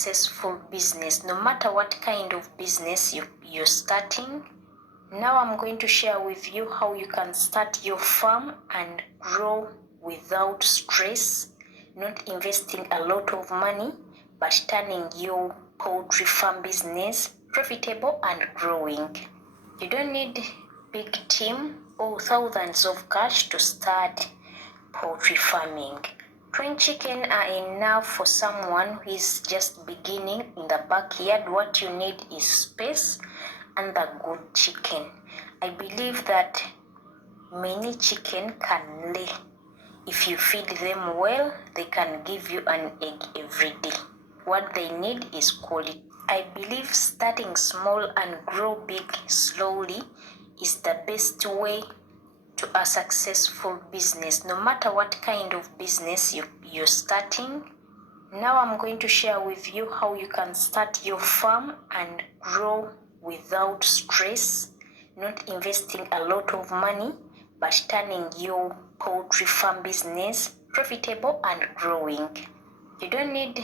Successful business, no matter what kind of business you're starting. Now I'm going to share with you how you can start your farm and grow without stress, not investing a lot of money, but turning your poultry farm business profitable and growing. You don't need big team or thousands of cash to start poultry farming. 20 chicken are enough for someone who is just beginning in the backyard. What you need is space and the good chicken. I believe that many chicken can lay. If you feed them well, they can give you an egg every day. What they need is quality. I believe starting small and grow big slowly is the best way to a successful business, no matter what kind of business you're starting. Now I'm going to share with you how you can start your farm and grow without stress, not investing a lot of money, but turning your poultry farm business profitable and growing. You don't need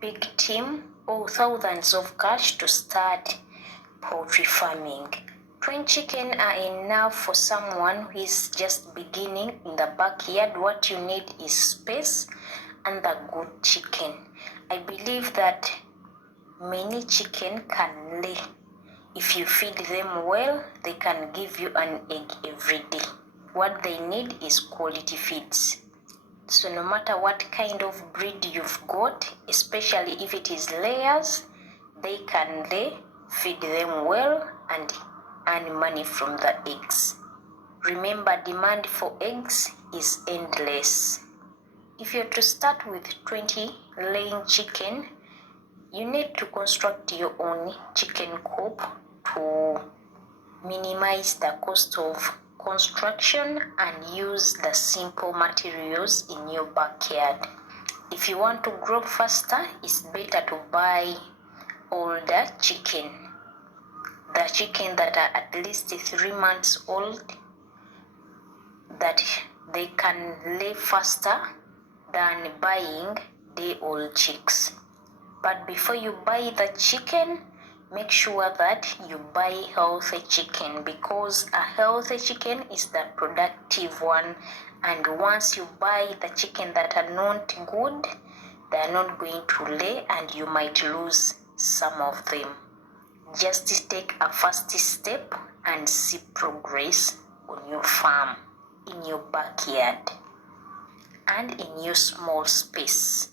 big team or thousands of cash to start poultry farming. 20 chicken are enough for someone who is just beginning in the backyard. What you need is space and the good chicken. I believe that many chicken can lay. If you feed them well, they can give you an egg every day. What they need is quality feeds. So no matter what kind of breed you've got, especially if it is layers, they can lay, feed them well, and earn money from the eggs. Remember, demand for eggs is endless. If you're to start with 20 laying chicken, you need to construct your own chicken coop to minimize the cost of construction and use the simple materials in your backyard. If you want to grow faster, it's better to buy older chicken. The chicken that are at least 3 months old, that they can lay faster than buying day-old chicks. But before you buy the chicken, make sure that you buy healthy chicken, because a healthy chicken is the productive one. And once you buy the chicken that are not good, they are not going to lay and you might lose some of them. Just take a first step and see progress on your farm, in your backyard, and in your small space.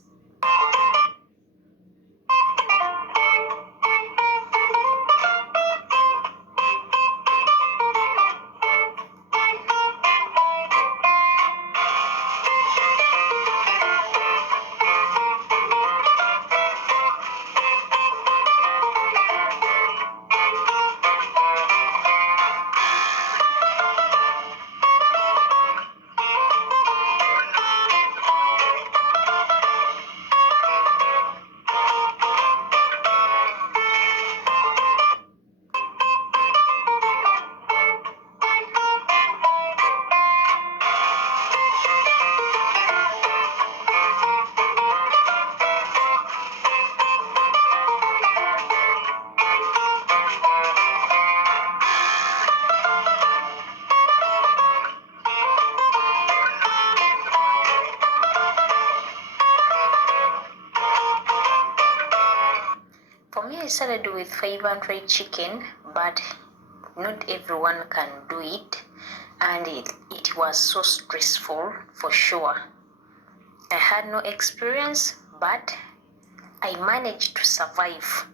I started with 500 chicken, but not everyone can do it, and it was so stressful for sure. I had no experience, but I managed to survive,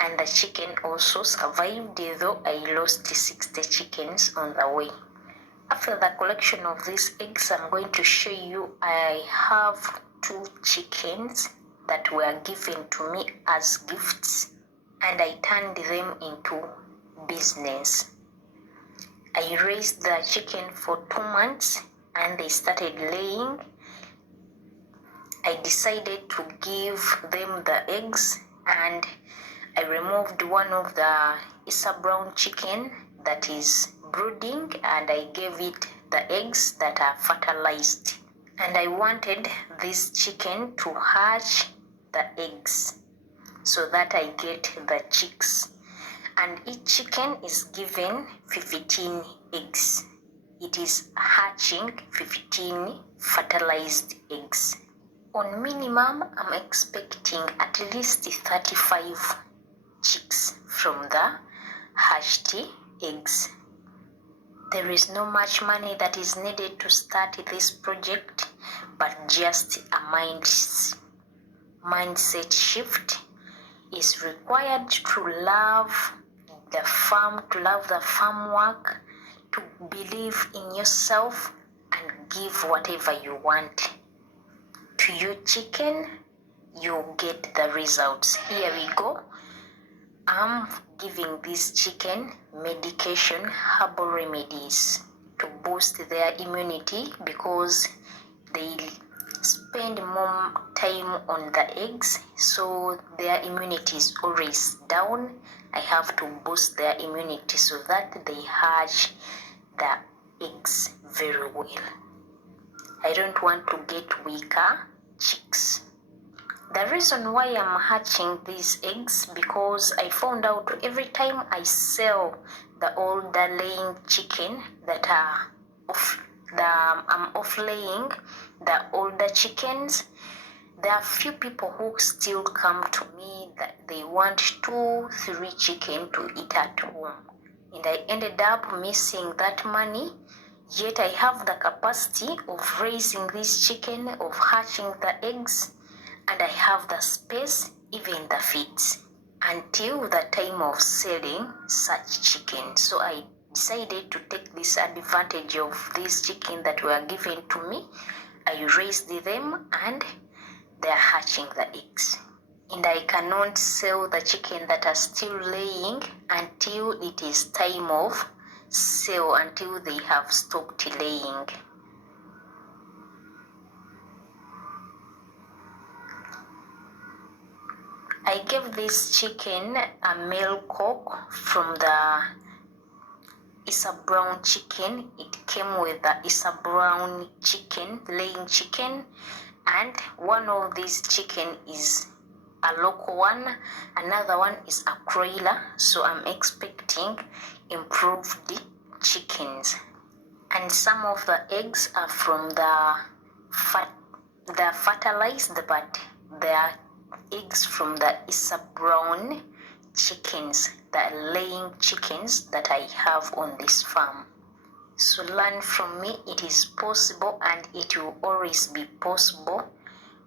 and the chicken also survived, though I lost 60 chickens on the way. After the collection of these eggs, I'm going to show you I have 2 chickens that were given to me as gifts, and I turned them into business. I raised the chicken for 2 months and they started laying. I decided to give them the eggs, and I removed one of the Isa brown chicken that is brooding, and I gave it the eggs that are fertilized. And I wanted this chicken to hatch the eggs. so that I get the chicks. And each chicken is given 15 eggs. It is hatching 15 fertilized eggs. On minimum, I'm expecting at least 35 chicks from the hatched eggs. There is no much money that is needed to start this project, but just a mindset shift is required to love the farm, to love the farm work, to believe in yourself and give whatever you want to your chicken. You get the results. Here we go. I'm giving this chicken medication, herbal remedies to boost their immunity because they spend more time on the eggs, so their immunity is always down. I have to boost their immunity so that they hatch the eggs very well. I don't want to get weaker chicks. The reason why I'm hatching these eggs, because I found out every time I sell the older laying chicken that are I'm off laying the older chickens, there are few people who still come to me that they want 2-3 chicken to eat at home, and I ended up missing that money. Yet I have the capacity of raising this chicken, of hatching the eggs, and I have the space, even the feeds, until the time of selling such chicken. So I decided to take this advantage of this chicken that were given to me. I raised them and they're hatching the eggs. And I cannot sell the chicken that are still laying until it is time of sale, until they have stopped laying. I gave this chicken a male cock from the Isa Brown chicken. It came with the Isa Brown chicken, laying chicken, and one of these chicken is a local one, another one is a broiler, so I'm expecting improved chickens. And some of the eggs are from the fertilized, but they are eggs from the Isa Brown chickens, the laying chickens that I have on this farm. So learn from me. It is possible, and it will always be possible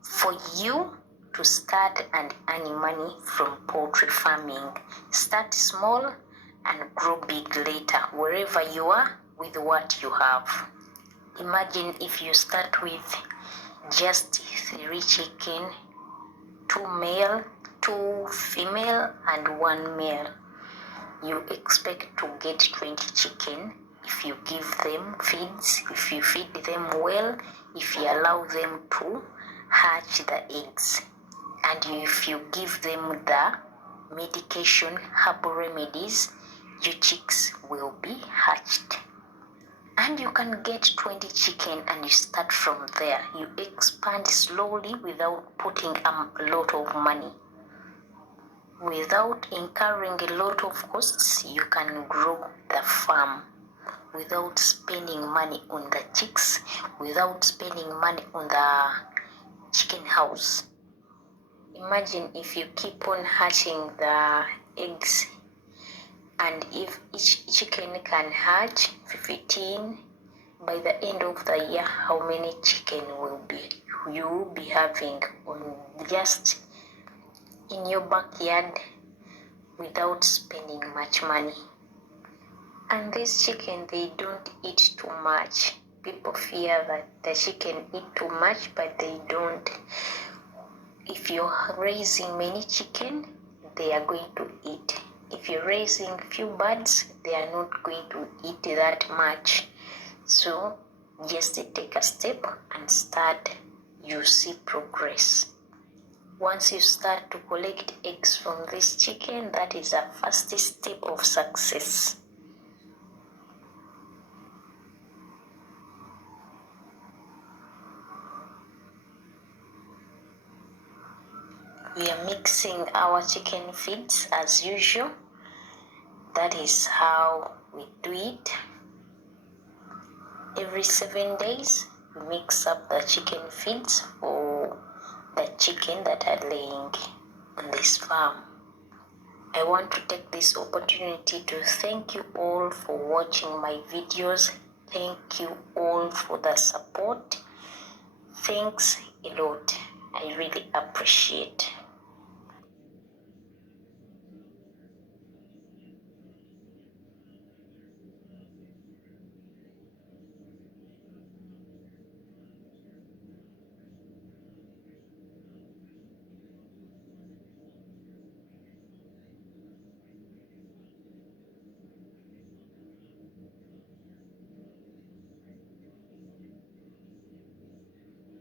for you to start and earn money from poultry farming. Start small and grow big later, wherever you are with what you have. Imagine if you start with just 3 chicken, 2 male, 2 female, and 1 male. You expect to get 20 chicken if you give them feeds, if you feed them well, if you allow them to hatch the eggs, and if you give them the medication, herbal remedies, your chicks will be hatched. And you can get 20 chicken and you start from there. You expand slowly without putting a lot of money. Without incurring a lot of costs, you can grow the farm without spending money on the chicks, without spending money on the chicken house. Imagine if you keep on hatching the eggs, and if each chicken can hatch 15, by the end of the year, how many chicken will you be having on just in your backyard without spending much money? And this chicken, they don't eat too much. People fear that the chicken eat too much, but they don't. If you're raising many chicken, they are going to eat. If you're raising few birds, they are not going to eat that much. So just take a step and start. You see progress. Once you start to collect eggs from this chicken, that is the first step of success. We are mixing our chicken feeds as usual. That is how we do it. Every 7 days, we mix up the chicken feeds for the chicken that are laying on this farm. I want to take this opportunity to thank you all for watching my videos. Thank you all for the support. Thanks a lot. I really appreciate.